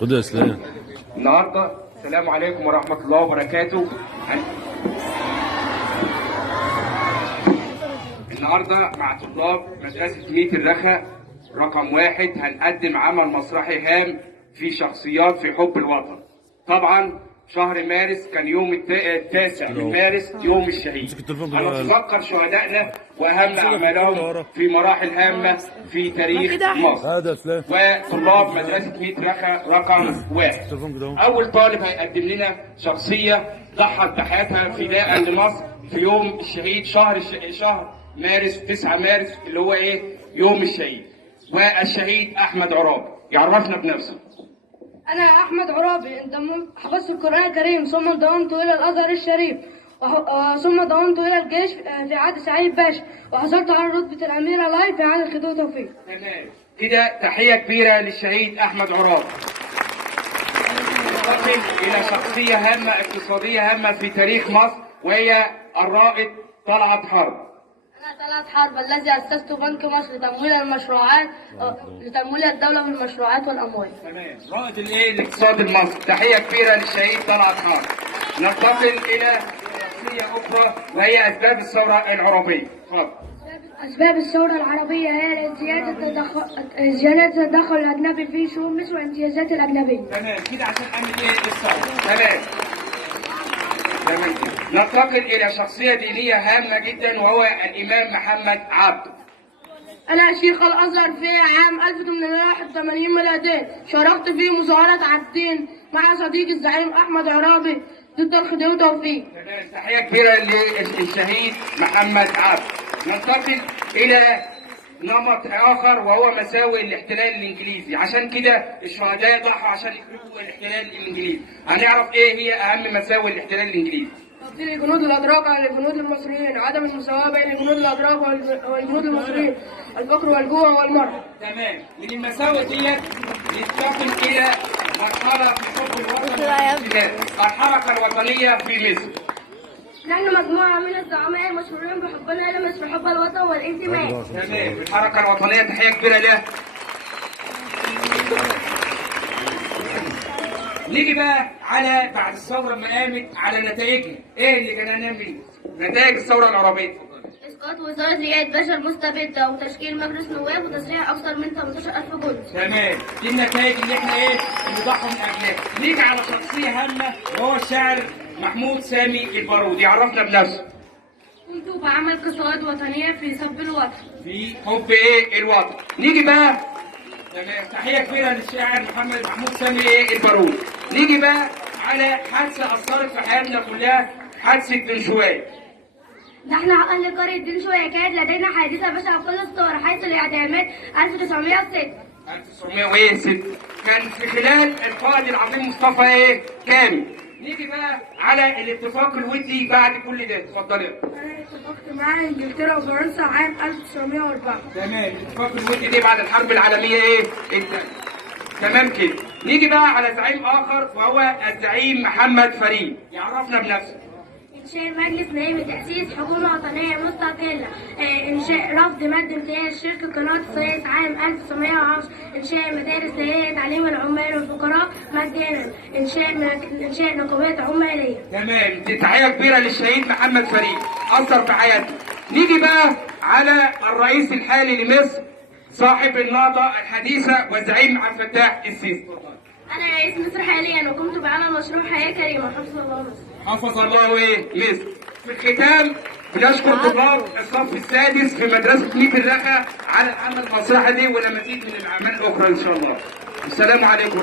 خد يا اسلام. النهارده السلام عليكم ورحمه الله وبركاته. النهارده مع طلاب مدرسه ميت الرخا رقم 1 هنقدم عمل مسرحي هام في شخصيات في حب الوطن. طبعا شهر مارس كان يوم التاسع من مارس يوم الشهيد. هنتذكر شهدائنا واهم اعمالهم في مراحل هامه في تاريخ مصر. وطلاب مدرسه ميت رخا رقم 1. اول طالب هيقدم لنا شخصيه ضحت بحياتها فداء لمصر في يوم الشهيد شهر مارس 9 مارس اللي هو يوم الشهيد. والشهيد احمد عرابي يعرفنا بنفسه. أنا أحمد عرابي، حفظت القرآن الكريم ثم انضممت إلى الأزهر الشريف ثم انضممت إلى الجيش في عهد سعيد باشا وحصلت على رتبة الأميرة لاي في عهد الخديوي توفيق. تمام كده تحية كبيرة للشهيد أحمد عرابي. ننتقل إلى شخصية هامة اقتصادية هامة في تاريخ مصر وهي الرائد طلعت حرب. أنا طلعت حرب الذي أسست بنك مصر لتمويل الدولة بالمشروعات والأموال. تمام رائد الاقتصاد المصري. تحية كبيرة للشهيد طلعت حرب. ننتقل إلى شخصية أخرى وهي أسباب الثورة العربية. اتفضل. أسباب الثورة العربية هي زيادة التدخل الأجنبي في شؤون مصر والامتيازات الأجنبية. تمام كده عشان أعمل الثورة. تمام. ننتقل إلى شخصية دينية هامة جدا وهو الإمام محمد عبده. أنا شيخ الأزهر في عام 1881 ميلادي. شاركت في مظاهرة عابدين مع صديقي الزعيم أحمد عرابي ضد الخديوي توفيق. تمام تحية كبيرة للشهيد محمد عبده. ننتقل إلى نمط آخر وهو مساوئ الاحتلال الإنجليزي. عشان كده الشهداء ضحوا عشان يخرجوا الاحتلال الإنجليزي. هنعرف إيه هي أهم مساوئ الاحتلال الإنجليزي. تفضيل الجنود الأتراك على الجنود المصريين، عدم المساواة بين الجنود الأتراك والجنود المصريين، الفقر والجوع والمرض. تمام من المساوئ ديت ننتقل إلى مرحلة في حب الوطن الحركة الوطنية في مصر. نحن مجموعة من الزعماء المشهورين بحبنا لمصر حب الوطن والانتماء. تمام الحركة الوطنية تحية كبيرة لها. نيجي بقى على بعد الثورة لما قامت على نتائجها، ايه اللي كان هنعمل؟ نتائج الثورة العربية. اسقاط وزارة رعاية باشا المستبدة وتشكيل مجلس نواب وتسريع أكثر من 18,000 جندي. تمام دي النتائج اللي احنا نضحوا من أجلها. نيجي على شخصية هامة وهو الشاعر محمود سامي البارودي يعرفنا بنفسه. كنت بعمل قصائد وطنية في سب الوطن. في حب الوطن. نيجي بقى تمام تحية كبيرة للشاعر محمود سامي البارودي. نيجي بقى على حادثة أثرت في حياتنا كلها، حادثة بن شوية. نحن أهل قرية بن شوية كانت لدينا حادثة بشعة بكل الصور حيث الإعدامات 1906 كان في خلال القائد العظيم مصطفى كامل. نيجي بقى على الاتفاق الودي بعد كل ده. اتفضلي. أنا اتفقت مع إنجلترا وفرنسا عام 1904. تمام الاتفاق الودي دي بعد الحرب العالمية تمام كده. نيجي بقى على زعيم آخر وهو الزعيم محمد فريد يعرفنا بنفسه. إنشاء مجلس نائب لتأسيس حكومة وطنية مستقلة. إنشاء رفض مد امتياز شركة قناة السويس عام 1910. إنشاء مدارس لتعليم العمال والفقراء مجانا. إنشاء نقابات عمالية. تمام دي تحية كبيرة للشهيد محمد فريد أثر في حياته. نيجي بقى على الرئيس الحالي لمصر صاحب النهضة الحديثة والزعيم عبد الفتاح السيسي. أنا رئيس مصر حاليا وقمت بعمل مشروع حياة كريمة. حفظ الله مصر. حفظ الله مصر. في الختام بنشكر طلاب الصف السادس في مدرسة ميت الرخا على العمل المسرحي دي ولمزيد من الأعمال الأخرى إن شاء الله. السلام عليكم.